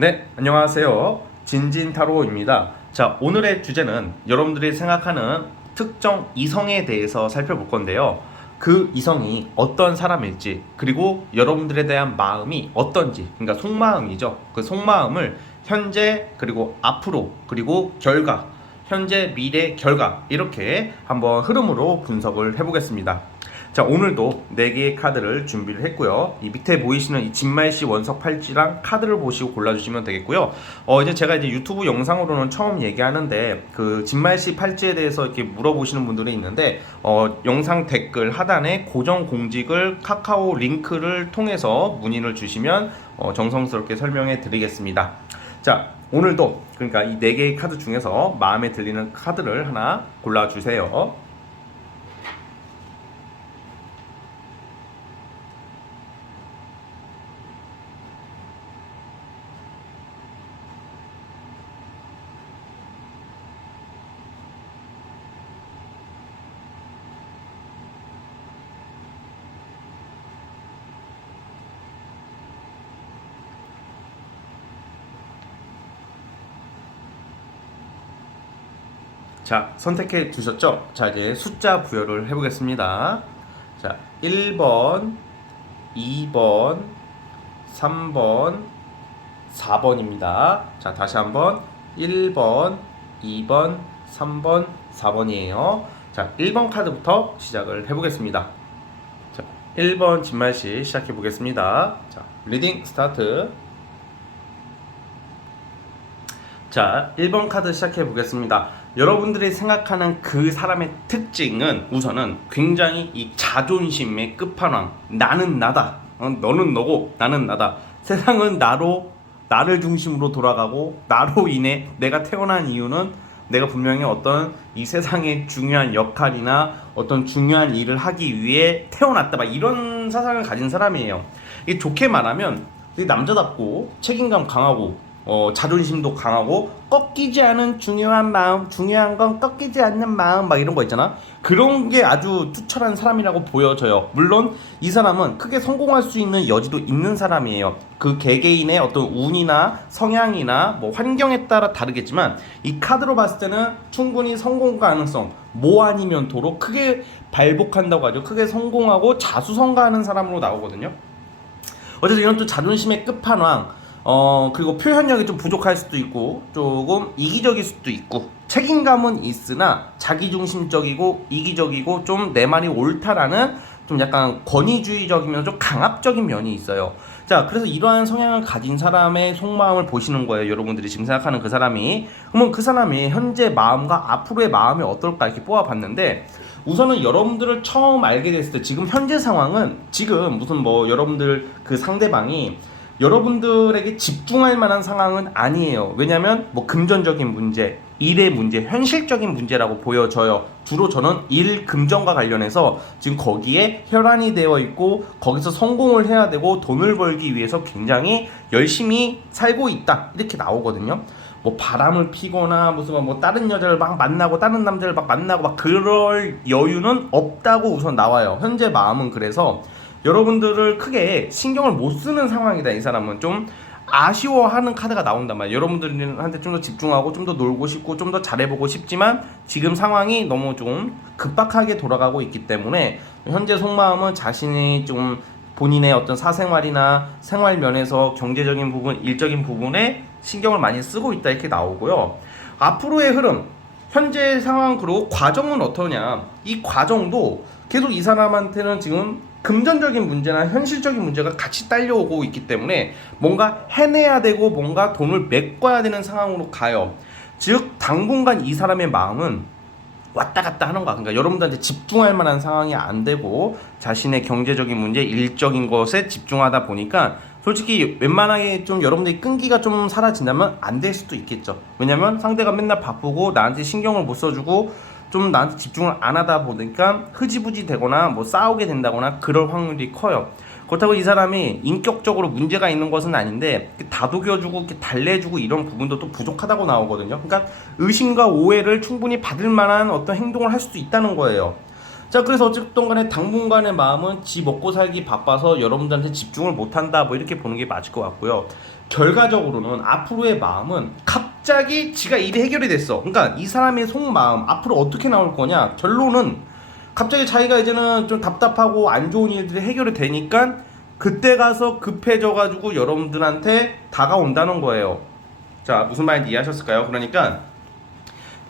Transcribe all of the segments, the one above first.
네, 안녕하세요. 진진타로입니다. 자, 오늘의 주제는 여러분들이 생각하는 특정 이성에 대해서 살펴볼 건데요. 그 이성이 어떤 사람일지, 그리고 여러분들에 대한 마음이 어떤지, 그러니까 속마음이죠. 그 속마음을 현재, 그리고 앞으로, 그리고 결과, 현재, 미래, 결과, 이렇게 한번 흐름으로 분석을 해보겠습니다. 자, 오늘도 4개의 카드를 준비를 했고요. 이 밑에 보이시는 이 진말씨 원석 팔찌랑 카드를 보시고 골라주시면 되겠고요. 이제 제가 이제 유튜브 영상으로는 처음 얘기하는데 그 진말씨 팔찌에 대해서 이렇게 물어보시는 분들이 있는데 영상 댓글 하단에 고정 공직을 카카오 링크를 통해서 문의를 주시면 정성스럽게 설명해 드리겠습니다. 자, 오늘도 그러니까 이 4개의 카드 중에서 마음에 들리는 카드를 하나 골라주세요. 자, 선택해 주셨죠? 자, 이제 숫자 부여를 해보겠습니다. 자, 1번, 2번, 3번, 4번입니다. 자, 다시 한번 1번, 2번, 3번, 4번이에요. 자, 1번 카드부터 시작을 해보겠습니다. 자, 1번 진말씨 시작해 보겠습니다. 자, 리딩 스타트. 자, 1번 카드 시작해 보겠습니다. 여러분들이 생각하는 그 사람의 특징은 우선은 굉장히 이 자존심의 끝판왕. 나는 나다. 너는 너고 나는 나다. 세상은 나를 중심으로 돌아가고 나로 인해 내가 태어난 이유는 내가 분명히 어떤 이 세상의 중요한 역할이나 어떤 중요한 일을 하기 위해 태어났다. 막 이런 사상을 가진 사람이에요. 이게 좋게 말하면 남자답고 책임감 강하고 자존심도 강하고 꺾이지 않은 중요한 마음, 중요한 건 꺾이지 않는 마음, 막 이런 거 있잖아. 그런 게 아주 투철한 사람이라고 보여져요. 물론 이 사람은 크게 성공할 수 있는 여지도 있는 사람이에요. 그 개개인의 어떤 운이나 성향이나 뭐 환경에 따라 다르겠지만 이 카드로 봤을 때는 충분히 성공 가능성, 뭐 아니면 도로 크게 발복한다고 하죠. 크게 성공하고 자수성가하는 사람으로 나오거든요. 어쨌든 이런 또 자존심의 끝판왕, 그리고 표현력이 좀 부족할 수도 있고 조금 이기적일 수도 있고 책임감은 있으나 자기중심적이고 이기적이고 좀 내 말이 옳다라는 좀 약간 권위주의적이면 좀 강압적인 면이 있어요. 자, 그래서 이러한 성향을 가진 사람의 속마음을 보시는 거예요. 여러분들이 지금 생각하는 그 사람이. 그러면 그 사람이 현재 마음과 앞으로의 마음이 어떨까 이렇게 뽑아봤는데, 우선은 여러분들을 처음 알게 됐을 때 지금 현재 상황은 지금 무슨 뭐 여러분들 그 상대방이 여러분들에게 집중할 만한 상황은 아니에요. 왜냐면 뭐 금전적인 문제, 일의 문제, 현실적인 문제라고 보여져요. 주로 저는 일 금전과 관련해서 지금 거기에 혈안이 되어 있고 거기서 성공을 해야 되고 돈을 벌기 위해서 굉장히 열심히 살고 있다, 이렇게 나오거든요. 뭐 바람을 피거나 무슨 뭐 다른 여자를 막 만나고 다른 남자를 막 만나고 막 그럴 여유는 없다고 우선 나와요. 현재 마음은. 그래서 여러분들을 크게 신경을 못 쓰는 상황이다. 이 사람은 좀 아쉬워하는 카드가 나온단 말이에요. 여러분들한테 좀 더 집중하고 좀 더 놀고 싶고 좀 더 잘해보고 싶지만 지금 상황이 너무 좀 급박하게 돌아가고 있기 때문에 현재 속마음은 자신이 좀 본인의 어떤 사생활이나 생활 면에서 경제적인 부분, 일적인 부분에 신경을 많이 쓰고 있다, 이렇게 나오고요. 앞으로의 흐름, 현재 상황, 그리고 과정은 어떠냐, 이 과정도 계속 이 사람한테는 지금 금전적인 문제나 현실적인 문제가 같이 딸려오고 있기 때문에 뭔가 해내야 되고 뭔가 돈을 메꿔야 되는 상황으로 가요. 즉 당분간 이 사람의 마음은 왔다 갔다 하는 거야. 그러니까 여러분들한테 집중할 만한 상황이 안 되고 자신의 경제적인 문제, 일적인 것에 집중하다 보니까 솔직히 웬만하게 좀 여러분들이 끈기가 좀 사라진다면 안 될 수도 있겠죠. 왜냐면 상대가 맨날 바쁘고 나한테 신경을 못 써주고 좀 나한테 집중을 안 하다 보니까 흐지부지 되거나 뭐 싸우게 된다거나 그럴 확률이 커요. 그렇다고 이 사람이 인격적으로 문제가 있는 것은 아닌데 다독여주고 달래주고 이런 부분도 또 부족하다고 나오거든요. 그러니까 의심과 오해를 충분히 받을 만한 어떤 행동을 할 수도 있다는 거예요. 자, 그래서 어쨌든 간에 당분간의 마음은 지 먹고 살기 바빠서 여러분들한테 집중을 못한다, 뭐 이렇게 보는 게 맞을 것 같고요. 결과적으로는 앞으로의 마음은 갑자기 지가 일이 해결이 됐어. 그러니까 이 사람의 속마음 앞으로 어떻게 나올 거냐, 결론은 갑자기 자기가 이제는 좀 답답하고 안 좋은 일들이 해결이 되니까 그때 가서 급해져가지고 여러분들한테 다가온다는 거예요. 자, 무슨 말인지 이해하셨을까요? 그러니까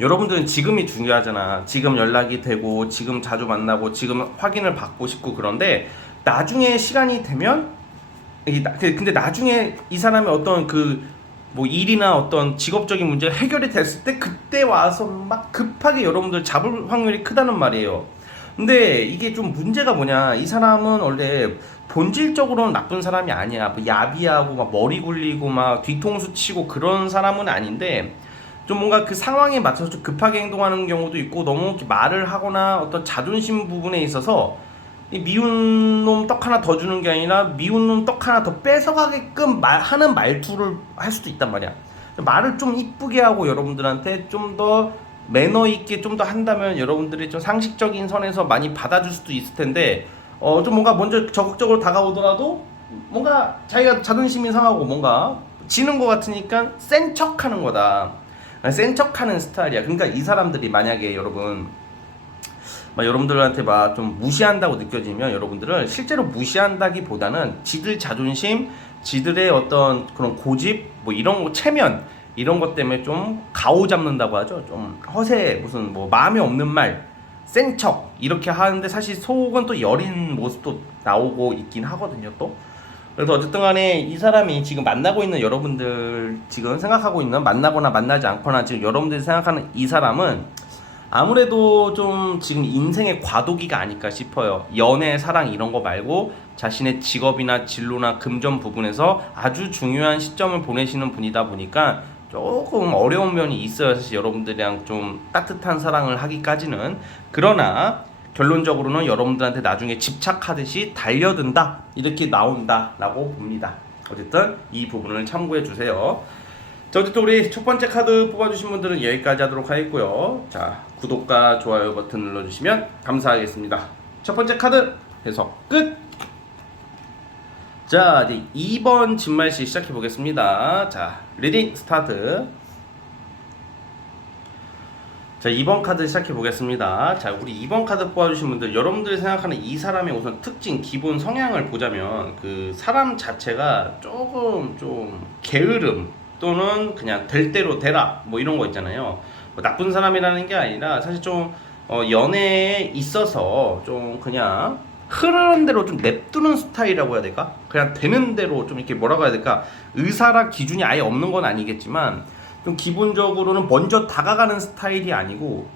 여러분들은 지금이 중요하잖아. 지금 연락이 되고 지금 자주 만나고 지금 확인을 받고 싶고. 그런데 나중에 시간이 되면, 근데 나중에 이 사람의 어떤 그 뭐 일이나 어떤 직업적인 문제가 해결이 됐을 때 그때 와서 막 급하게 여러분들 잡을 확률이 크다는 말이에요. 근데 이게 좀 문제가 뭐냐, 이 사람은 원래 본질적으로는 나쁜 사람이 아니야. 뭐 야비하고 막 머리 굴리고 막 뒤통수 치고 그런 사람은 아닌데, 좀 뭔가 그 상황에 맞춰서 좀 급하게 행동하는 경우도 있고, 너무 이렇게 말을 하거나 어떤 자존심 부분에 있어서 이 미운 놈 떡 하나 더 주는 게 아니라 미운 놈 떡 하나 더 뺏어가게끔 하는 말투를 할 수도 있단 말이야. 말을 좀 이쁘게 하고 여러분들한테 좀 더 매너 있게 좀 더 한다면 여러분들이 좀 상식적인 선에서 많이 받아줄 수도 있을 텐데, 좀 뭔가 먼저 적극적으로 다가오더라도 뭔가 자기가 자존심이 상하고 뭔가 지는 것 같으니까 센 척하는 거다. 센 척하는 스타일이야. 그러니까 이 사람들이 만약에 여러분들한테 막 좀 무시한다고 느껴지면, 여러분들을 실제로 무시한다기보다는 지들 자존심, 지들의 어떤 그런 고집, 뭐 이런 거, 체면, 이런 것 때문에 좀 가오잡는다고 하죠. 좀 허세, 무슨 뭐 마음에 없는 말, 센 척 이렇게 하는데 사실 속은 또 여린 모습도 나오고 있긴 하거든요, 또. 그래서 어쨌든 간에 이 사람이 지금 만나고 있는 여러분들, 지금 생각하고 있는, 만나거나 만나지 않거나 지금 여러분들이 생각하는 이 사람은 아무래도 좀 지금 인생의 과도기가 아닐까 싶어요. 연애, 사랑 이런 거 말고 자신의 직업이나 진로나 금전 부분에서 아주 중요한 시점을 보내시는 분이다 보니까 조금 어려운 면이 있어요. 사실 여러분들이랑 좀 따뜻한 사랑을 하기까지는. 그러나 결론적으로는 여러분들한테 나중에 집착하듯이 달려든다, 이렇게 나온다 라고 봅니다. 어쨌든 이 부분을 참고해 주세요. 자, 어쨌든 우리 첫 번째 카드 뽑아주신 분들은 여기까지 하도록 하겠고요. 자, 구독과 좋아요 버튼 눌러주시면 감사하겠습니다. 첫 번째 카드 해석 끝! 자, 이제 2번 진말씨 시작해 보겠습니다. 자, 리딩 스타트. 자, 2번 카드 시작해 보겠습니다. 자, 우리 2번 카드 뽑아주신 분들, 여러분들이 생각하는 이 사람의 우선 특징, 기본 성향을 보자면, 그 사람 자체가 조금 좀 게으름 또는 그냥 될 대로 되라, 뭐 이런 거 있잖아요. 뭐 나쁜 사람이라는 게 아니라 사실 좀 연애에 있어서 좀 그냥 흐르는 대로 좀 냅두는 스타일이라고 해야 될까? 그냥 되는 대로 좀 이렇게 뭐라고 해야 될까? 의사라 기준이 아예 없는 건 아니겠지만 좀 기본적으로는 먼저 다가가는 스타일이 아니고,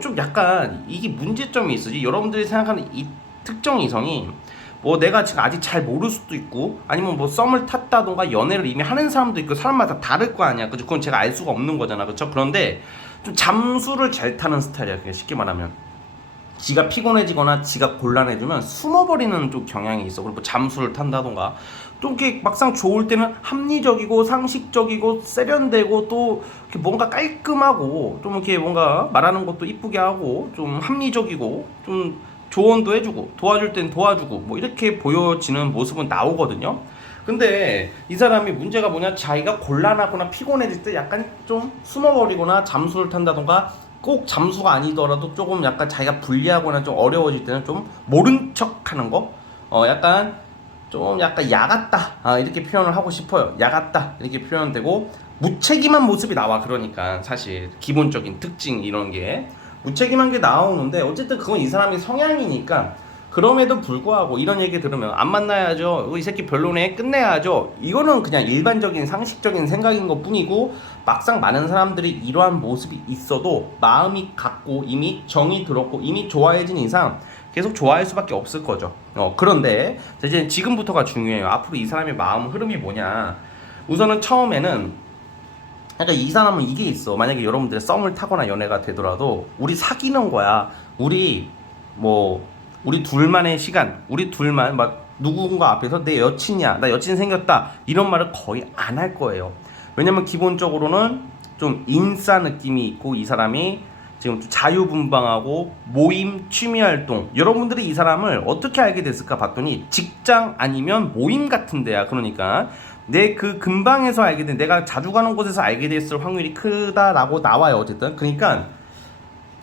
좀 약간 이게 문제점이 있어지. 여러분들이 생각하는 이 특정 이성이 뭐 내가 지금 아직 잘 모를 수도 있고, 아니면 뭐 썸을 탔다던가 연애를 이미 하는 사람도 있고, 사람마다 다를 거 아니야. 그죠? 그건 제가 알 수가 없는 거잖아. 그렇죠? 그런데 좀 잠수를 잘 타는 스타일이야. 그냥 쉽게 말하면 지가 피곤해지거나 지가 곤란해지면 숨어버리는 좀 경향이 있어. 그리고 잠수를 탄다던가, 또 이렇게 막상 좋을 때는 합리적이고 상식적이고 세련되고, 또 이렇게 뭔가 깔끔하고, 좀 이렇게 뭔가 말하는 것도 이쁘게 하고, 좀 합리적이고, 좀 조언도 해주고, 도와줄 땐 도와주고, 뭐 이렇게 보여지는 모습은 나오거든요. 근데 이 사람이 문제가 뭐냐, 자기가 곤란하거나 피곤해질 때 약간 좀 숨어버리거나 잠수를 탄다던가, 꼭 잠수가 아니더라도 조금 약간 자기가 불리하거나 좀 어려워질 때는 좀 모른 척 하는 거, 약간 좀 약간 야같다, 이렇게 표현을 하고 싶어요. 야같다 이렇게 표현되고, 무책임한 모습이 나와. 그러니까 사실 기본적인 특징 이런 게 무책임한 게 나오는데, 어쨌든 그건 이 사람의 성향이니까. 그럼에도 불구하고 이런 얘기 들으면 안 만나야죠, 이 새끼 별로네, 끝내야죠, 이거는 그냥 일반적인 상식적인 생각인 것 뿐이고, 막상 많은 사람들이 이러한 모습이 있어도 마음이 갖고 이미 정이 들었고 이미 좋아해진 이상 계속 좋아할 수밖에 없을 거죠. 그런데 이제 지금부터가 중요해요. 앞으로 이 사람의 마음 흐름이 뭐냐. 우선은 처음에는 약간 이 사람은 이게 있어. 만약에 여러분들의 썸을 타거나 연애가 되더라도 우리 사귀는 거야, 우리 둘만의 시간, 우리 둘만 막 누군가 앞에서 내 여친이야, 나 여친 생겼다, 이런 말을 거의 안 할 거예요. 왜냐면 기본적으로는 좀 인싸 느낌이 있고, 이 사람이 지금 자유분방하고 모임, 취미활동. 여러분들이 이 사람을 어떻게 알게 됐을까 봤더니 직장 아니면 모임 같은 데야. 그러니까 내 그 근방에서 알게 된, 내가 자주 가는 곳에서 알게 됐을 확률이 크다라고 나와요. 어쨌든 그러니까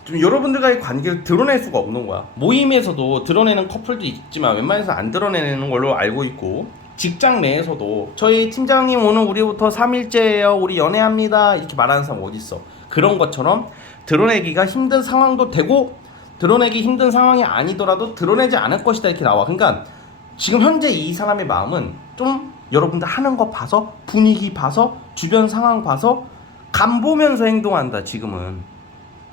좀 여러분들과의 관계를 드러낼 수가 없는 거야. 모임에서도 드러내는 커플도 있지만 웬만해서 안 드러내는 걸로 알고 있고, 직장 내에서도 저희 팀장님 오늘 우리부터 3일째예요, 우리 연애합니다, 이렇게 말하는 사람 어디 있어. 그런 것처럼 드러내기가 힘든 상황도 되고 드러내기 힘든 상황이 아니더라도 드러내지 않을 것이다, 이렇게 나와. 그러니까 지금 현재 이 사람의 마음은 좀 여러분들 하는 거 봐서, 분위기 봐서, 주변 상황 봐서 간 보면서 행동한다 지금은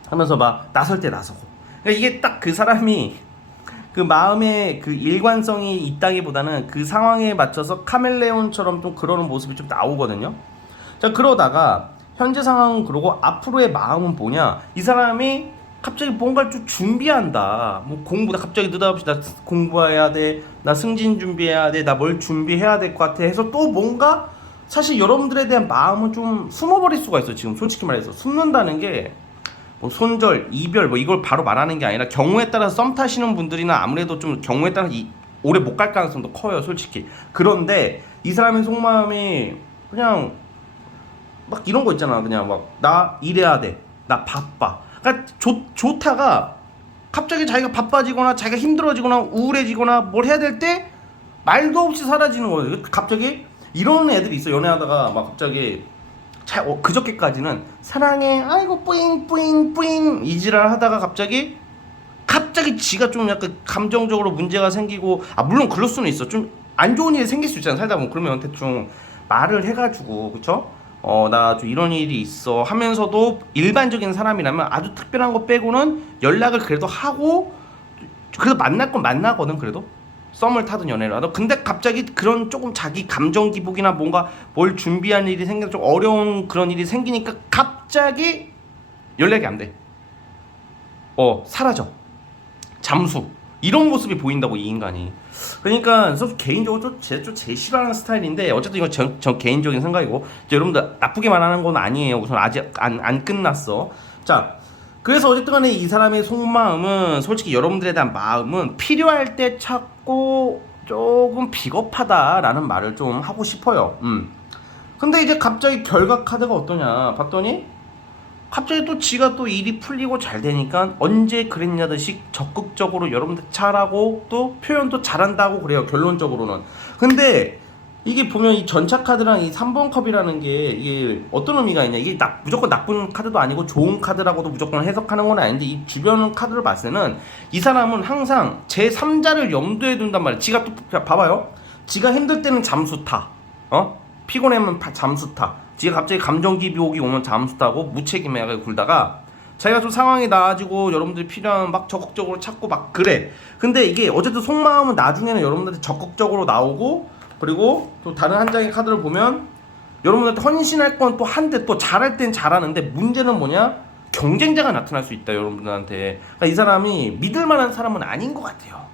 하면서 막 나설 때 나서고. 그러니까 이게 딱 그 사람이 그 마음의 그 일관성이 있다기보다는 그 상황에 맞춰서 카멜레온처럼 좀 그러는 모습이 좀 나오거든요. 자, 그러다가 현재 상황은 그러고 앞으로의 마음은 뭐냐, 이 사람이 갑자기 뭔가를 좀 준비한다. 뭐 공부, 나 갑자기 느닷없이 나 공부해야 돼, 나 승진 준비해야 돼, 나 뭘 준비해야 될 것 같아 해서 또 뭔가, 사실 여러분들에 대한 마음은 좀 숨어버릴 수가 있어. 지금 솔직히 말해서 숨는다는 게 뭐 손절, 이별, 뭐 이걸 바로 말하는 게 아니라 경우에 따라서 썸 타시는 분들이나 아무래도 좀 경우에 따라서 오래 못 갈 가능성도 커요, 솔직히. 그런데 이 사람의 속마음이 그냥 막 이런 거 있잖아. 그냥 막 나 일해야 돼, 나 바빠. 그러니까 좋다가 갑자기 자기가 바빠지거나 자기가 힘들어지거나 우울해지거나 뭘 해야 될 때 말도 없이 사라지는 거예요. 갑자기 이런 애들이 있어. 연애하다가 막 갑자기 그저께까지는 사랑해, 아이고 뿌잉 뿌잉 뿌잉 이지랄 하다가 갑자기 지가 좀 약간 감정적으로 문제가 생기고, 물론 그럴 수는 있어. 좀 안 좋은 일이 생길 수 있잖아, 살다 보면. 그러면 대충 말을 해가지고, 그쵸? 나 좀 이런 일이 있어 하면서도 일반적인 사람이라면 아주 특별한 거 빼고는 연락을 그래도 하고, 그래도 만날 건 만나거든. 그래도 썸을 타든 연애를 하든. 근데 갑자기 그런 조금 자기 감정 기복이나 뭔가 뭘 준비한 일이 생겨서 좀 어려운 그런 일이 생기니까 갑자기 연락이 안 돼. 사라져. 잠수. 이런 모습이 보인다고, 이 인간이. 그러니까 개인적으로 제 싫어하는 스타일인데, 어쨌든 이건 전 개인적인 생각이고, 여러분들 나쁘게 말하는 건 아니에요. 우선 아직 안 끝났어. 자, 그래서 어쨌든 간에 이 사람의 속마음은, 솔직히 여러분들에 대한 마음은 필요할 때 찾고 조금 비겁하다라는 말을 좀 하고 싶어요. 근데 이제 갑자기 결과 카드가 어떠냐 봤더니, 갑자기 또 지가 또 일이 풀리고 잘 되니까 언제 그랬냐듯이 적극적으로 여러분들 잘하고 또 표현도 잘한다고 그래요, 결론적으로는. 근데 이게 보면 이 전차 카드랑 이 3번 컵이라는 게 이게 어떤 의미가 있냐, 이게 무조건 나쁜 카드도 아니고 좋은 카드라고도 무조건 해석하는 건 아닌데, 이 주변 카드를 봤을 때는 이 사람은 항상 제3자를 염두에 둔단 말이야. 지가 또 봐봐요, 지가 힘들 때는 잠수 타, 피곤하면 잠수 타, 지가 갑자기 감정 기복이 오면 잠수 타고 무책임하게 굴다가 자기가 좀 상황이 나아지고 여러분들이 필요하면 막 적극적으로 찾고 막 그래. 근데 이게 어쨌든 속마음은 나중에는 여러분들한테 적극적으로 나오고, 그리고 또 다른 한 장의 카드를 보면 여러분들한테 헌신할 건 또 한데, 또 잘할 땐 잘하는데, 문제는 뭐냐, 경쟁자가 나타날 수 있다, 여러분들한테. 그러니까 이 사람이 믿을 만한 사람은 아닌 것 같아요.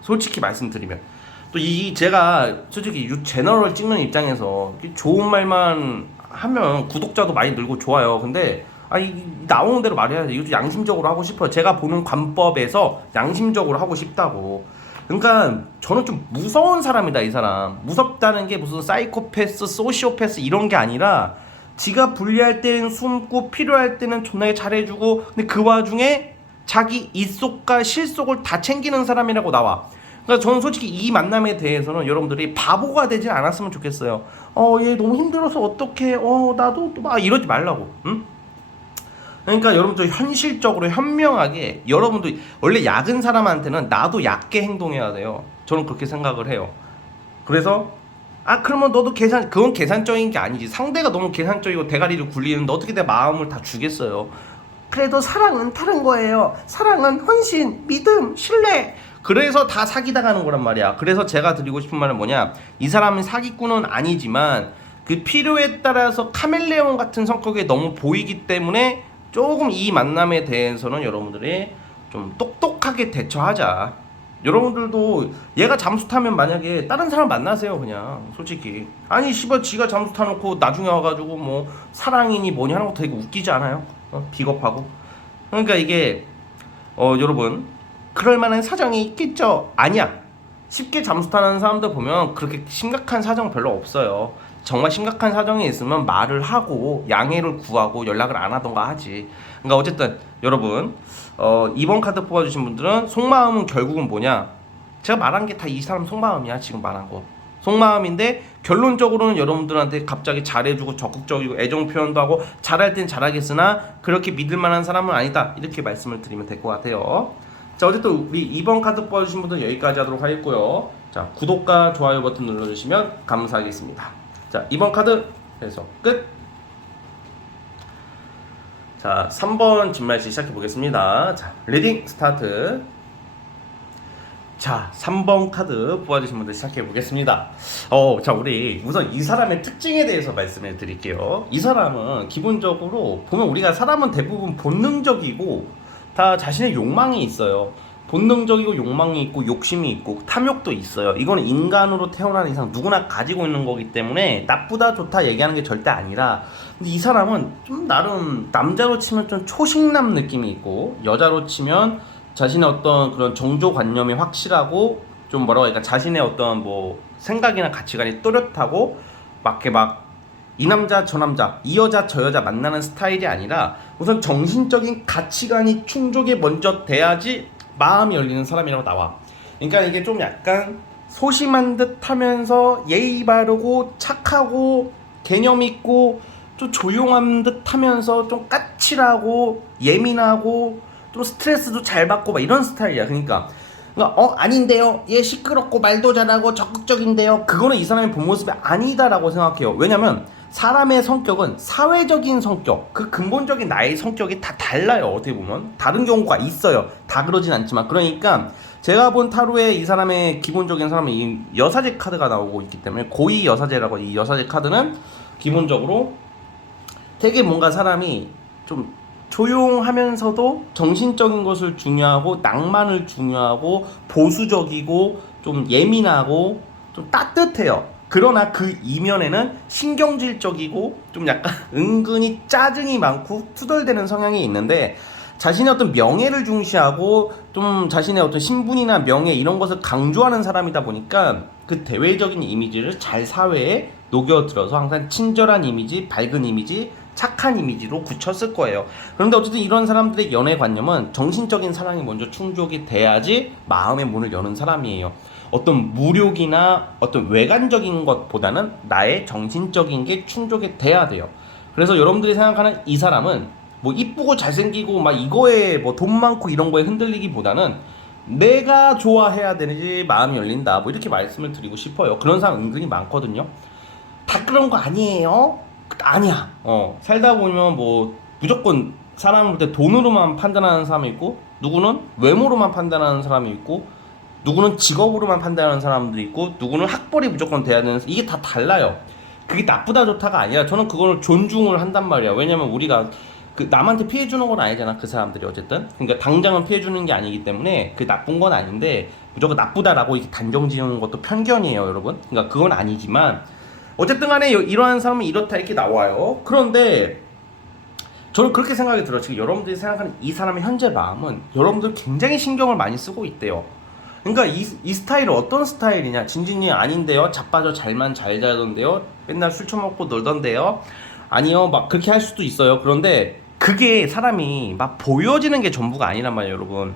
솔직히 말씀드리면. 또 제가 솔직히 채널을 찍는 입장에서 좋은 말만 하면 구독자도 많이 늘고 좋아요. 근데 나오는 대로 말해야 돼. 이것도 양심적으로 하고 싶어요. 제가 보는 관법에서 양심적으로 하고 싶다고. 그러니까 저는 좀 무서운 사람이다, 이 사람. 무섭다는 게 무슨 사이코패스, 소시오패스 이런 게 아니라, 지가 불리할 때는 숨고 필요할 때는 존나게 잘해주고, 근데 그 와중에 자기 입속과 실속을 다 챙기는 사람이라고 나와. 그러니까 저는 솔직히 이 만남에 대해서는 여러분들이 바보가 되지 않았으면 좋겠어요. 얘 너무 힘들어서 어떡해, 나도 또 막 이러지 말라고. 응? 그러니까 여러분들 현실적으로 현명하게, 여러분들 원래 약은 사람한테는 나도 얕게 행동해야 돼요. 저는 그렇게 생각을 해요. 그래서 그러면 너도 그건 계산적인 게 아니지. 상대가 너무 계산적이고 대가리를 굴리는데 어떻게 내 마음을 다 주겠어요. 그래도 사랑은 다른 거예요. 사랑은 헌신, 믿음, 신뢰. 그래서 다 사기당하는 거란 말이야. 그래서 제가 드리고 싶은 말은 뭐냐, 이 사람은 사기꾼은 아니지만 그 필요에 따라서 카멜레온 같은 성격이 너무 보이기 때문에 조금 이 만남에 대해서는 여러분들이 좀 똑똑하게 대처하자. 여러분들도 얘가 잠수 타면 만약에 다른 사람 만나세요, 그냥 솔직히. 아니 씨발, 지가 잠수 타놓고 나중에 와가지고 뭐 사랑이니 뭐니 하는 거 되게 웃기지 않아요? 비겁하고. 그러니까 이게 여러분 그럴 만한 사정이 있겠죠? 아니야. 쉽게 잠수 타는 사람들 보면 그렇게 심각한 사정 별로 없어요. 정말 심각한 사정이 있으면 말을 하고 양해를 구하고 연락을 안 하던가 하지. 그러니까 어쨌든 여러분 이번 카드 뽑아주신 분들은 속마음은 결국은 뭐냐? 제가 말한 게 다 이 사람 속마음이야. 지금 말한 거 속마음인데 결론적으로는 여러분들한테 갑자기 잘해주고 적극적이고 애정 표현도 하고 잘할 땐 잘하겠으나 그렇게 믿을 만한 사람은 아니다. 이렇게 말씀을 드리면 될 것 같아요. 자, 어쨌든 우리 이번 카드 뽑아주신 분들 여기까지 하도록 하겠고요. 자, 구독과 좋아요 버튼 눌러주시면 감사하겠습니다. 자, 이번 카드 해서 끝. 자, 3번 진말씨 시작해 보겠습니다. 자, 리딩 스타트. 자, 3번 카드 뽑아주신 분들 시작해 보겠습니다. 자, 우리 우선 이 사람의 특징에 대해서 말씀을 드릴게요. 이 사람은 기본적으로 보면 우리가 사람은 대부분 본능적이고 다 자신의 욕망이 있어요. 본능적이고 욕망이 있고 욕심이 있고 탐욕도 있어요. 이거는 인간으로 태어난 이상 누구나 가지고 있는 거기 때문에 나쁘다 좋다 얘기하는 게 절대 아니라, 근데 이 사람은 좀 나름 남자로 치면 좀 초식남 느낌이 있고 여자로 치면 자신의 어떤 그런 정조관념이 확실하고 좀 뭐라고 할까, 자신의 어떤 뭐 생각이나 가치관이 또렷하고 막 이렇게 막 이 남자 저 남자 이 여자 저 여자 만나는 스타일이 아니라 우선 정신적인 가치관이 충족이 먼저 돼야지 마음이 열리는 사람이라고 나와. 그러니까 이게 좀 약간 소심한 듯 하면서 예의 바르고 착하고 개념 있고 좀 조용한 듯 하면서 좀 까칠하고 예민하고 좀 스트레스도 잘 받고 막 이런 스타일이야. 그러니까 아닌데요, 얘 시끄럽고 말도 잘하고 적극적인데요, 그거는 이 사람의 본 모습이 아니다라고 생각해요. 왜냐면 사람의 성격은 사회적인 성격, 그 근본적인 나의 성격이 다 달라요. 어떻게 보면 다른 경우가 있어요. 다 그러진 않지만. 그러니까 제가 본 타로에 이 사람의 기본적인 사람은 이 여사제 카드가 나오고 있기 때문에 고위 여사제라고, 이 여사제 카드는 기본적으로 되게 뭔가 사람이 좀 조용하면서도 정신적인 것을 중요하고 낭만을 중요하고 보수적이고 좀 예민하고 좀 따뜻해요. 그러나 그 이면에는 신경질적이고 좀 약간 은근히 짜증이 많고 투덜대는 성향이 있는데, 자신의 어떤 명예를 중시하고 좀 자신의 어떤 신분이나 명예 이런 것을 강조하는 사람이다 보니까 그 대외적인 이미지를 잘 사회에 녹여들어서 항상 친절한 이미지, 밝은 이미지, 착한 이미지로 굳혔을 거예요. 그런데 어쨌든 이런 사람들의 연애관념은 정신적인 사랑이 먼저 충족이 돼야지 마음의 문을 여는 사람이에요. 어떤 무력이나 어떤 외관적인 것보다는 나의 정신적인 게 충족이 돼야 돼요. 그래서 여러분들이 생각하는 이 사람은 뭐 이쁘고 잘생기고 막 이거에 뭐 돈 많고 이런 거에 흔들리기보다는 내가 좋아해야 되는지 마음이 열린다, 뭐 이렇게 말씀을 드리고 싶어요. 그런 사람 은근히 많거든요. 다 그런 거 아니에요? 아니야. 살다 보면 뭐 무조건 사람을 볼 때 돈으로만 판단하는 사람이 있고, 누구는 외모로만 판단하는 사람이 있고, 누구는 직업으로만 판단하는 사람도 있고, 누구는 학벌이 무조건 돼야 되는, 이게 다 달라요. 그게 나쁘다 좋다가 아니라 저는 그걸 존중을 한단 말이야. 왜냐면 우리가 그 남한테 피해 주는 건 아니잖아, 그 사람들이. 어쨌든 그러니까 당장은 피해 주는 게 아니기 때문에 그 나쁜 건 아닌데 무조건 나쁘다라고 이렇게 단정 지으는 것도 편견이에요, 여러분. 그러니까 그건 아니지만 어쨌든 간에 이러한 사람은 이렇다 이렇게 나와요. 그런데 저는 그렇게 생각이 들어요. 지금 여러분들이 생각하는 이 사람의 현재 마음은 여러분들 굉장히 신경을 많이 쓰고 있대요. 그러니까 이 스타일은 어떤 스타일이냐? 진진이 아닌데요, 자빠져 잘만 잘 자던데요, 맨날 술 처먹고 놀던데요, 아니요, 막 그렇게 할 수도 있어요. 그런데 그게 사람이 막 보여지는 게 전부가 아니란 말이에요, 여러분.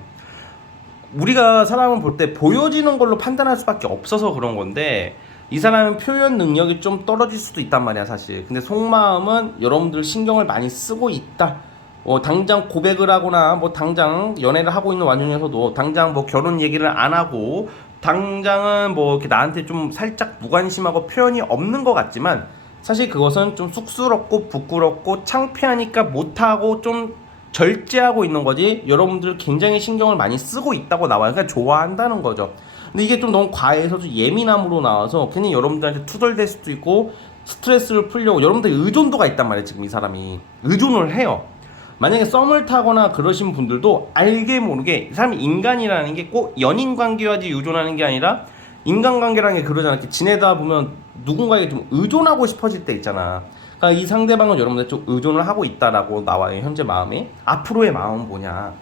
우리가 사람을 볼 때 보여지는 걸로 판단할 수밖에 없어서 그런 건데, 이 사람은 표현 능력이 좀 떨어질 수도 있단 말이야, 사실. 근데 속마음은 여러분들 신경을 많이 쓰고 있다. 당장 고백을 하거나 뭐 당장 연애를 하고 있는 와중에서도 당장 뭐 결혼 얘기를 안 하고 당장은 뭐 이렇게 나한테 좀 살짝 무관심하고 표현이 없는 것 같지만, 사실 그것은 좀 쑥스럽고 부끄럽고 창피하니까 못하고 좀 절제하고 있는 거지, 여러분들 굉장히 신경을 많이 쓰고 있다고 나와요. 그러니까 좋아한다는 거죠. 근데 이게 좀 너무 과해서 좀 예민함으로 나와서 괜히 여러분들한테 투덜댈 수도 있고, 스트레스를 풀려고 여러분들 의존도가 있단 말이에요. 지금 이 사람이 의존을 해요. 만약에 썸을 타거나 그러신 분들도 알게 모르게 이 사람이 인간이라는 게 꼭 연인 관계와지 의존하는 게 아니라 인간관계라는 게 그러잖아. 이렇게 지내다 보면 누군가에게 좀 의존하고 싶어질 때 있잖아. 그러니까 이 상대방은 여러분들 좀 의존을 하고 있다라고 나와요. 현재 마음이. 앞으로의 마음은 뭐냐?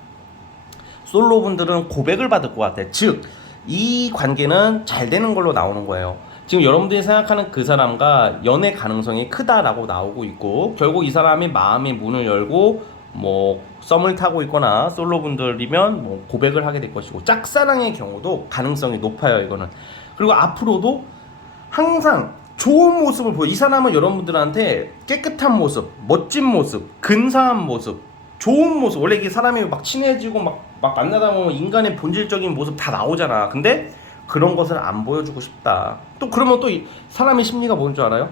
솔로분들은 고백을 받을 것 같아. 즉, 이 관계는 잘 되는 걸로 나오는 거예요. 지금 여러분들이 생각하는 그 사람과 연애 가능성이 크다라고 나오고 있고, 결국 이 사람이 마음의 문을 열고 뭐 썸을 타고 있거나 솔로분들이면 뭐 고백을 하게 될 것이고, 짝사랑의 경우도 가능성이 높아요. 이거는. 그리고 앞으로도 항상 좋은 모습을 보여. 이 사람은 여러분들한테 깨끗한 모습, 멋진 모습, 근사한 모습, 좋은 모습. 원래 이게 사람이 막 친해지고 막 만나다 보면 인간의 본질적인 모습 다 나오잖아. 근데 그런 것을 안 보여주고 싶다. 또 그러면 또 사람의 심리가 뭔 줄 알아요?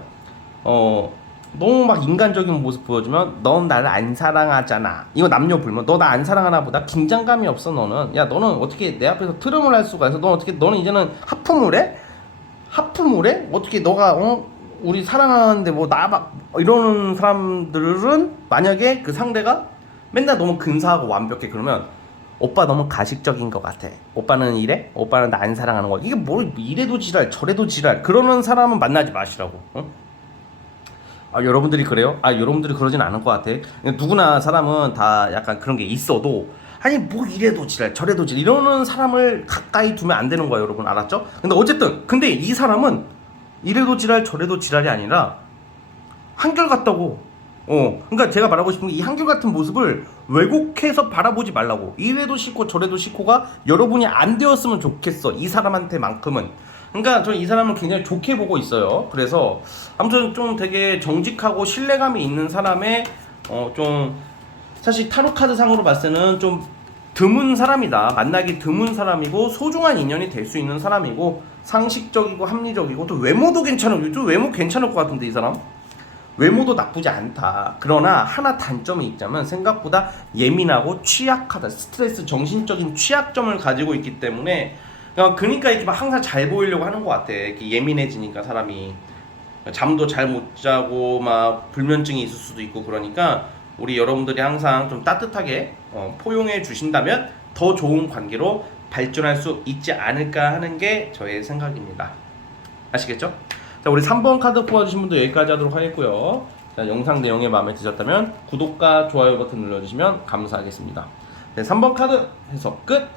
너무 막 인간적인 모습 보여주면 넌 나를 안 사랑하잖아. 이거 남녀 불문. 너 나 안 사랑하나 보다. 긴장감이 없어 너는. 야 너는 어떻게 내 앞에서 트름을 할 수가 있어? 너는 이제는 하품을 해? 하품을 해? 어떻게 너가 우리 사랑하는데 뭐 나 막 이러는 사람들은 만약에 그 상대가 맨날 너무 근사하고 완벽해 그러면 오빠 너무 가식적인 것 같아. 오빠는 이래? 오빠는 나 안 사랑하는 거. 이게 뭐 이래도 지랄 저래도 지랄 그러는 사람은 만나지 마시라고. 아 여러분들이 그래요? 아 여러분들이 그러진 않을 것 같아. 누구나 사람은 다 약간 그런 게 있어도 아니 뭐 이래도 지랄 저래도 지랄 이러는 사람을 가까이 두면 안 되는 거예요. 여러분 알았죠? 근데 어쨌든 근데 이 사람은 이래도 지랄 저래도 지랄이 아니라 한결같다고. 그러니까 제가 말하고 싶은 게 이 한결같은 모습을 왜곡해서 바라보지 말라고. 이래도 싫고 저래도 싫고가 여러분이 안 되었으면 좋겠어. 이 사람한테만큼은. 그러니까 저는 이 사람을 굉장히 좋게 보고 있어요. 그래서 아무튼 좀 되게 정직하고 신뢰감이 있는 사람의 좀 사실 타로 카드 상으로 봤을 때는 좀 드문 사람이다. 만나기 드문 사람이고 소중한 인연이 될 수 있는 사람이고 상식적이고 합리적이고 또 외모도 괜찮은. 좀 외모 괜찮을 것 같은데 이 사람. 외모도 나쁘지 않다. 그러나 하나 단점이 있자면 생각보다 예민하고 취약하다. 스트레스, 정신적인 취약점을 가지고 있기 때문에 그러니까 이렇게 막 항상 잘 보이려고 하는 것 같아. 이렇게 예민해지니까 사람이 잠도 잘 못 자고 막 불면증이 있을 수도 있고 그러니까 우리 여러분들이 항상 좀 따뜻하게 포용해 주신다면 더 좋은 관계로 발전할 수 있지 않을까 하는 게 저의 생각입니다. 아시겠죠? 자, 우리 3번 카드 뽑아주신 분도 여기까지 하도록 하겠고요. 자, 영상 내용이 마음에 드셨다면 구독과 좋아요 버튼 눌러주시면 감사하겠습니다. 네, 3번 카드 해석 끝!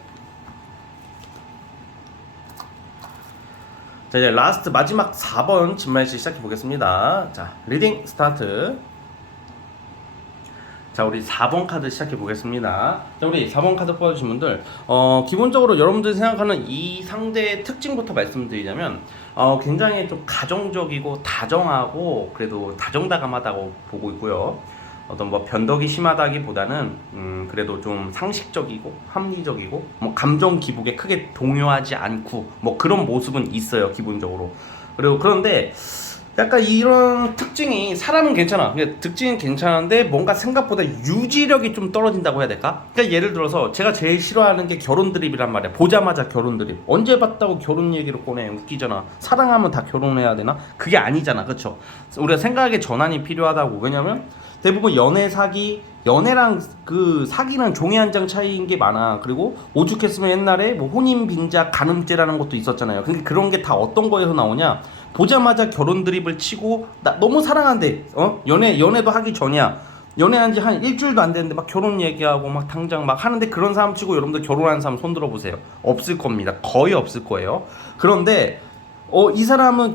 자, 이제 라스트 마지막 4번 진말씨 시작해 보겠습니다. 자, 리딩 스타트. 자, 우리 4번 카드 시작해 보겠습니다. 자, 우리 4번 카드 뽑아주신 분들, 기본적으로 여러분들이 생각하는 이 상대의 특징부터 말씀드리자면, 굉장히 좀 가정적이고 다정하고, 그래도 다정다감하다고 보고 있고요. 어떤 뭐 변덕이 심하다기보다는, 그래도 좀 상식적이고, 합리적이고, 뭐 감정 기복에 크게 동요하지 않고, 뭐 그런 모습은 있어요, 기본적으로. 그리고 그런데, 약간 이런 특징이 사람은 괜찮아. 특징은 괜찮은데 뭔가 생각보다 유지력이 좀 떨어진다고 해야 될까? 그러니까 예를 들어서 제가 제일 싫어하는 게 결혼 드립이란 말이야. 보자마자 결혼 드립. 언제 봤다고 결혼 얘기를 꺼내. 웃기잖아. 사랑하면 다 결혼해야 되나? 그게 아니잖아. 그쵸? 우리가 생각의 전환이 필요하다고. 왜냐면 대부분 연애 사기 연애랑 그 사기는 종이 한 장 차이인 게 많아. 그리고 오죽했으면 옛날에 뭐 혼인 빈자 간음죄라는 것도 있었잖아요. 근데 그런 게 다 어떤 거에서 나오냐? 보자마자 결혼 드립을 치고 나 너무 사랑한대. 연애도 하기 전이야. 연애한 지 한 일주일도 안 됐는데 막 결혼 얘기하고 막 당장 막 하는데 그런 사람 치고 여러분들 결혼하는 사람 손 들어 보세요. 없을 겁니다. 거의 없을 거예요. 그런데 이 사람은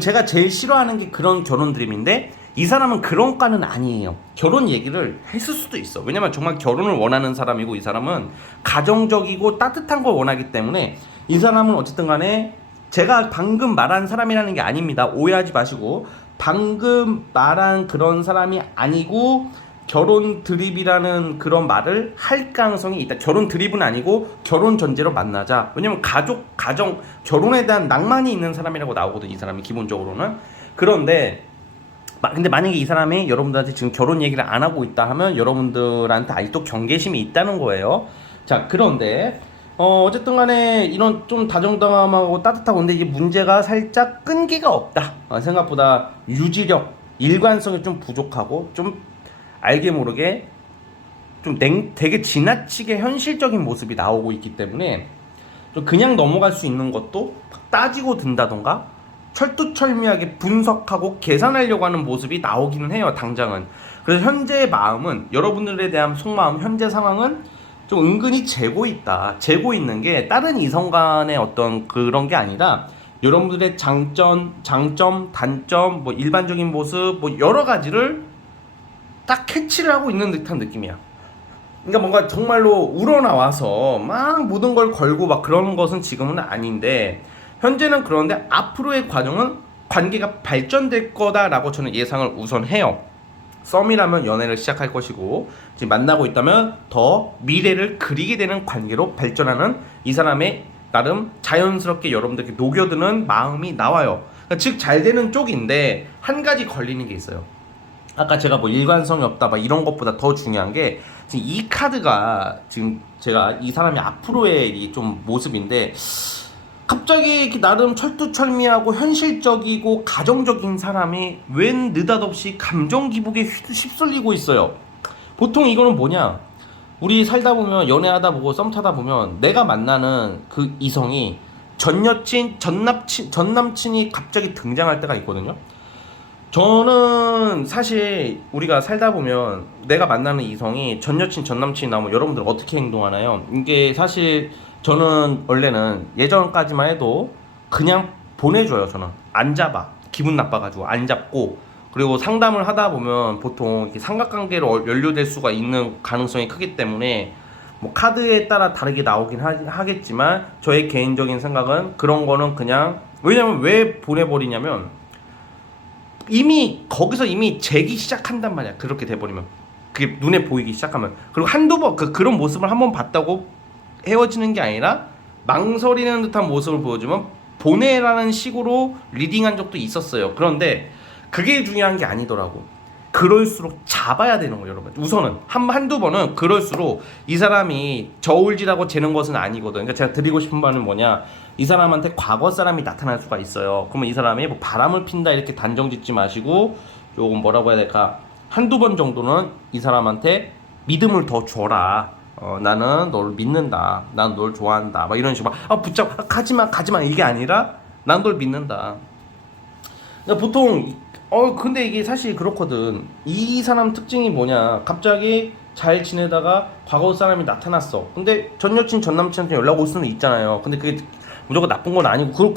제가 제일 싫어하는 게 그런 결혼 드림인데 이 사람은 그런 과는 아니에요. 결혼 얘기를 했을 수도 있어. 왜냐면 정말 결혼을 원하는 사람이고 이 사람은 가정적이고 따뜻한 걸 원하기 때문에 이 사람은 어쨌든 간에 제가 방금 말한 사람이라는 게 아닙니다. 오해하지 마시고 방금 말한 그런 사람이 아니고 결혼 드립이라는 그런 말을 할 가능성이 있다. 결혼 드립은 아니고 결혼 전제로 만나자. 왜냐면 가정, 결혼에 대한 낭만이 있는 사람이라고 나오거든. 이 사람이 기본적으로는. 그런데 근데 만약에 이 사람이 여러분들한테 지금 결혼 얘기를 안 하고 있다 하면 여러분들한테 아직도 경계심이 있다는 거예요. 자, 그런데 어쨌든 간에 이런 좀 다정다감하고 따뜻하고 근데 이게 문제가 살짝 끈기가 없다. 생각보다 유지력, 일관성이 좀 부족하고 좀 알게 모르게 좀 되게 지나치게 현실적인 모습이 나오고 있기 때문에 좀 그냥 넘어갈 수 있는 것도 따지고 든다던가 철두철미하게 분석하고 계산하려고 하는 모습이 나오기는 해요, 당장은. 그래서 현재의 마음은, 여러분들에 대한 속마음, 현재 상황은 좀 은근히 재고 있다. 재고 있는 게 다른 이성 간의 어떤 그런 게 아니라 여러분들의 장점, 단점, 뭐 일반적인 모습, 뭐 여러 가지를 딱 캐치를 하고 있는 듯한 느낌이야. 그러니까 뭔가 정말로 우러나와서 막 모든 걸 걸고 막 그런 것은 지금은 아닌데, 현재는 그런데 앞으로의 과정은 관계가 발전될 거다라고 저는 예상을 우선 해요. 썸이라면 연애를 시작할 것이고, 지금 만나고 있다면 더 미래를 그리게 되는 관계로 발전하는, 이 사람의 나름 자연스럽게 여러분들께 녹여드는 마음이 나와요. 그러니까 즉 잘 되는 쪽인데 한 가지 걸리는 게 있어요. 아까 제가 뭐 일관성이 없다 막 이런 것보다 더 중요한 게, 지금 이 카드가 지금 제가 이 사람이 앞으로의 이 좀 모습인데, 갑자기 이렇게 나름 철두철미하고 현실적이고 가정적인 사람이 웬 느닷없이 감정 기복에 휩쓸리고 있어요. 보통 이거는 뭐냐, 우리 살다 보면, 연애하다 보고 썸 타다 보면 내가 만나는 그 이성이 전 여친, 전 남친이 갑자기 등장할 때가 있거든요. 저는 사실 우리가 살다 보면 내가 만나는 이성이 전 여친, 전 남친이 나오면 여러분들 어떻게 행동하나요? 이게 사실 저는 원래는 예전까지만 해도 그냥 보내줘요. 저는 안 잡아, 기분 나빠가지고 안 잡고. 그리고 상담을 하다 보면 보통 이렇게 삼각관계로 연루될 수가 있는 가능성이 크기 때문에 뭐 카드에 따라 다르게 나오긴 하겠지만, 저의 개인적인 생각은 그런 거는 그냥, 왜냐면 왜 보내버리냐면 이미 거기서 이미 재기 시작한단 말이야. 그렇게 돼버리면, 그게 눈에 보이기 시작하면. 그리고 한두 번 그런 모습을 한번 봤다고 헤어지는 게 아니라 망설이는 듯한 모습을 보여주면 보내라는 식으로 리딩한 적도 있었어요. 그런데 그게 중요한 게 아니더라고. 그럴수록 잡아야 되는 거예요, 여러분. 우선은 한두 번은 그럴수록, 이 사람이 저울질하고 재는 것은 아니거든. 그러니까 제가 드리고 싶은 말은 뭐냐, 이 사람한테 과거 사람이 나타날 수가 있어요. 그러면 이 사람이 뭐 바람을 핀다 이렇게 단정 짓지 마시고, 조금 뭐라고 해야 될까, 한두 번 정도는 이 사람한테 믿음을 더 줘라. 나는 널 믿는다, 난 널 좋아한다, 막 이런 식으로 가지마 이게 아니라 난 널 믿는다. 그러니까 보통 근데 이게 사실 그렇거든. 이 사람 특징이 뭐냐, 갑자기 잘 지내다가 과거 사람이 나타났어. 근데 전 여친, 전 남친한테 연락 올 수는 있잖아요. 근데 그게 무조건 나쁜 건 아니고,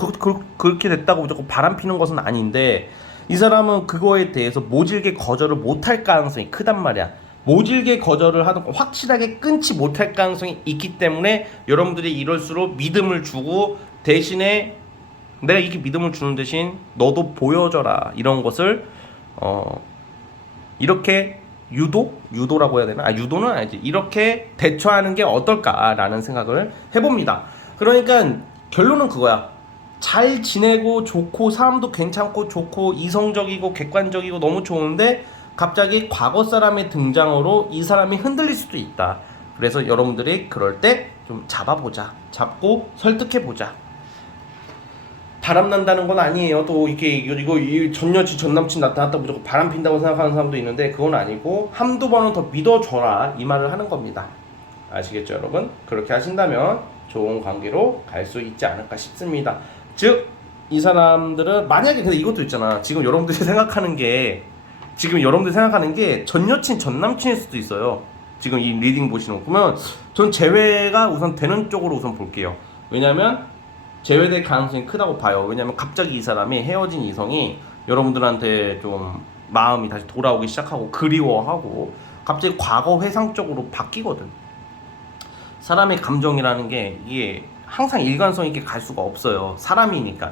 그렇게 됐다고 무조건 바람 피는 것은 아닌데, 이 사람은 그거에 대해서 모질게 거절을 못할 가능성이 크단 말이야. 모질게 거절을 하든 확실하게 끊지 못할 가능성이 있기 때문에 여러분들이 이럴수록 믿음을 주고, 대신에 내가 이렇게 믿음을 주는 대신 너도 보여줘라, 이런 것을 이렇게 유도라고 해야 되나? 유도는 아니지. 이렇게 대처하는 게 어떨까라는 생각을 해봅니다. 그러니까 결론은 그거야. 잘 지내고 좋고, 사람도 괜찮고 좋고 이성적이고 객관적이고 너무 좋은데, 갑자기 과거 사람의 등장으로 이 사람이 흔들릴 수도 있다. 그래서 여러분들이 그럴 때 좀 잡아보자. 잡고 설득해보자. 바람 난다는 건 아니에요. 또 이거 전 여친, 전 남친 나타났다 무조건 바람 핀다고 생각하는 사람도 있는데, 그건 아니고 한두 번은 더 믿어줘라, 이 말을 하는 겁니다. 아시겠죠, 여러분? 그렇게 하신다면 좋은 관계로 갈 수 있지 않을까 싶습니다. 즉, 이 사람들은 만약에, 근데 이것도 있잖아. 지금 여러분들이 생각하는 게 전 여친, 전 남친일 수도 있어요. 지금 이 리딩 보시는 거 보면 전 제외가 우선 되는 쪽으로 우선 볼게요. 왜냐면 제외될 가능성이 크다고 봐요. 왜냐면 갑자기 이 사람이, 헤어진 이성이 여러분들한테 좀 마음이 다시 돌아오기 시작하고 그리워하고 갑자기 과거 회상 쪽으로 바뀌거든. 사람의 감정이라는 게 이게 항상 일관성 있게 갈 수가 없어요. 사람이니까.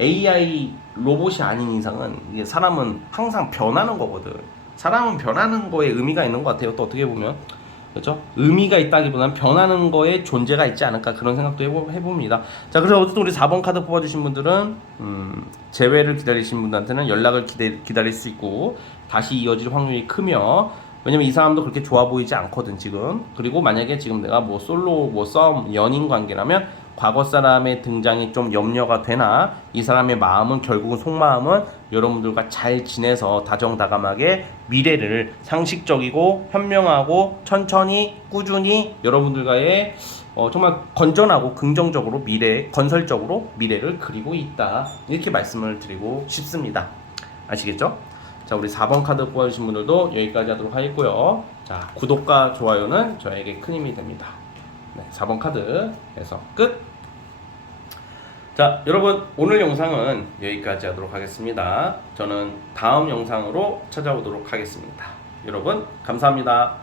AI 로봇이 아닌 이상은 이게 사람은 항상 변하는 거거든. 사람은 변하는 거에 의미가 있는 것 같아요. 또 어떻게 보면, 그렇죠? 의미가 있다기보다는 변하는 거에 존재가 있지 않을까, 그런 생각도 해봅니다. 자, 그래서 어쨌든 우리 4번 카드 뽑아주신 분들은 재회를 기다리신 분들한테는 연락을 기다릴 수 있고 다시 이어질 확률이 크며, 왜냐면 이 사람도 그렇게 좋아 보이지 않거든 지금. 그리고 만약에 지금 내가 뭐 솔로, 뭐 썸, 연인 관계라면 과거 사람의 등장이 좀 염려가 되나, 이 사람의 마음은, 결국은 속마음은 여러분들과 잘 지내서 다정다감하게 미래를 상식적이고 현명하고 천천히 꾸준히 여러분들과의 정말 건전하고 긍정적으로 건설적으로 미래를 그리고 있다. 이렇게 말씀을 드리고 싶습니다. 아시겠죠? 자, 우리 4번 카드 뽑아주신 분들도 여기까지 하도록 하겠고요. 자, 구독과 좋아요는 저에게 큰 힘이 됩니다. 네, 4번 카드에서 끝! 자, 여러분, 오늘 영상은 여기까지 하도록 하겠습니다. 저는 다음 영상으로 찾아오도록 하겠습니다. 여러분, 감사합니다.